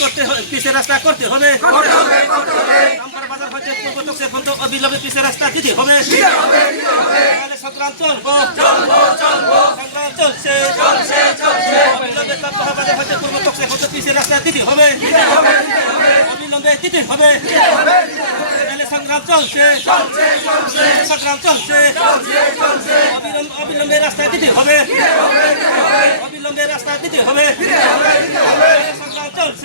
করতে পিসের রাস্তা করতে হবে? বাজার হইতে পর্যন্ত অবিলম্বে পিসের রাস্তা দিতে হবে? তাহলে সংগ্রাম চলবো সংগ্রাম চলছে অবিলম্বে চাঁদপাড়া বাজার হইতে পূর্ব চকচে পর্যন্ত পিসের রাস্তা দিতে হবে? অবিলম্বে দিতে হবে। তাহলে সংগ্রাম চলছে সংগ্রাম চলছে অবিলম্বে- অবিলম্বে রাস্তা দিতে হবে। অবিলম্বে রাস্তা দিতে হবে সংগ্রাম চলছে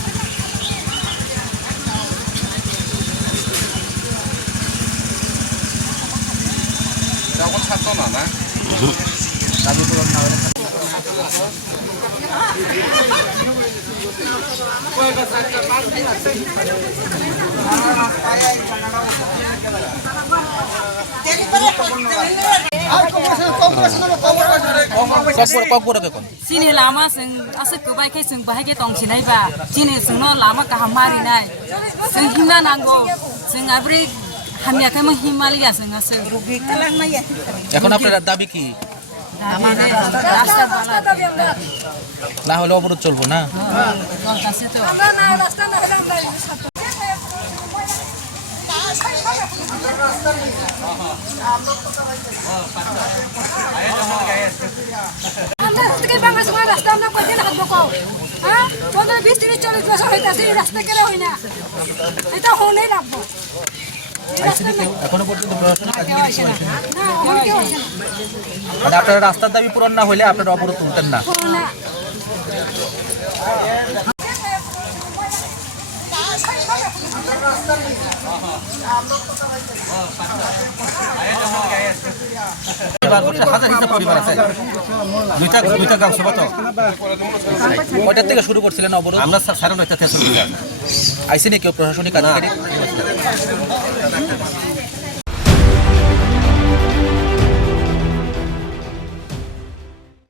তখন ছাত্র না না Sini lama sing asa kebai kai sing bahai kai tong sinai ba. Sini sing no lama ka hamari nai. Sing himna asa. Rugi kalang na ya. এখন আপনার দাবি কি. না হলে অবরোধ চলবো না হ্যাঁ পনেরো বিশ তিরিশ চল্লিশ বছর হইতাছে এই রাস্তা কেন হয় না এটা হলেই রাখব এখনও পর্যন্ত মানে আপনারা রাস্তার দাবি পূরণ না হলে আপনারা অবরোধ তুলতেন না? থেকে শুরু করছিলেন অবরোধ? আমরা সাড়ে নয়টা আইসিনি কেউ প্রশাসনিক আধিকারিক